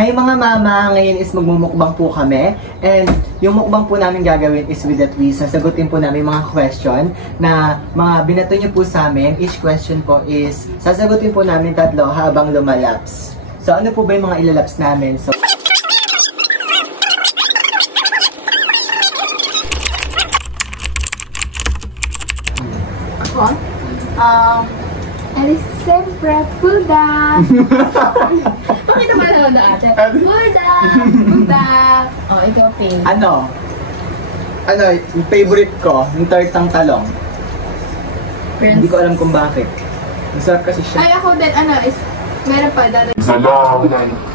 Hi mga mama! Ngayon is magmumukbang po kami. And yung mukbang po namin gagawin is with the twist. Sasagutin po namin mga question na mga binato niyo po sa amin. Each question po is sasagutin po namin tatlo habang lumalaps. So ano po ba yung mga ilalaps namin? So Alice sempre Buddha. Bakit naman naman na ate? Buddha! Buddha! Oh, ikaw, Pink. Ano, yung favorite ko, yung tartang talong. Hindi ko alam kung bakit. Masarap kasi siya. Ay, ako din, is, meron pa, dati. Isa lang.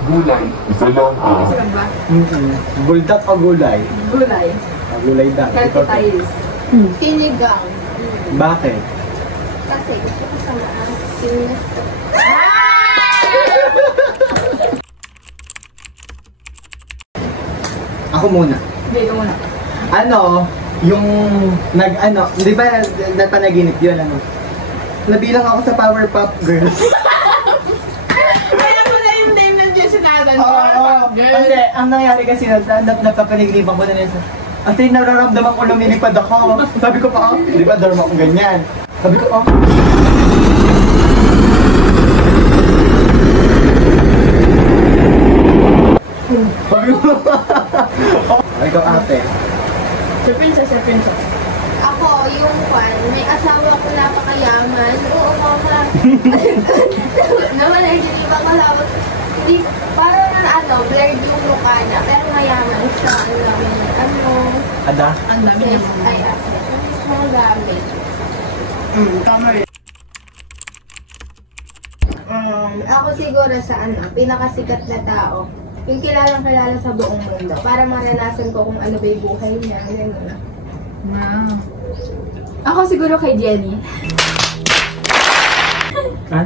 Gulay. Isa lang. Isa lang ba? Buldak o gulay? Gulay. Gulay daw. Kalki tiles. Sinigang. Bakit? Kasi gusto ko sa maasin. Ako muna. Hindi, ito muna. Yung di ba nagpanaginip yun, nabilang ako sa Powerpuff Girls. Kaya pala yung name ng Diyos sinatan ko. Oo, kasi ang nangyari kasi napapaniginipan ko na nito. Ate, nararamdaman ko lumilipad ako. Sabi ko pa, di ba dorm ako ganyan? Sabi ko, ikaw ate. Sir Princess. Ako, yung may asawa ko napakayaman. Oo, mama. Naman ay hindi ba kasama? Hindi, parang blurred yung mukha niya. Pero mayaman siya. Ada? Ang dami niya. Ay, mga gamit. Tama rin. Ako siguro sa pinakasikat na tao. Yung kilalang-kilala sa buong mundo. Para maranasan ko kung ano ba yung buhay niya. Ganun. Wow. Ako siguro kay Jenny. Ha?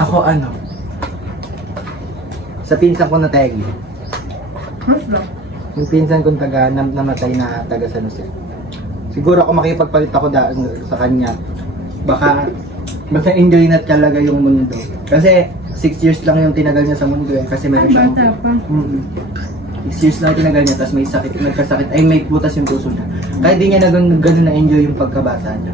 Ako sa pinsan ko na Tegi. Yung pinsan kong namatay na taga San Jose. Siguro ako makipagpalit ako sa kanya. Baka enjoy na talaga yung mundo. Kasi 6 years lang yung tinagal niya sa mundo kasi meron siyang 6 years lang tinagal niya, tapos may sakit, nagkasakit, ay may butas yung puso niya. Kaya di niya ganun na-enjoy yung pagkabata niya.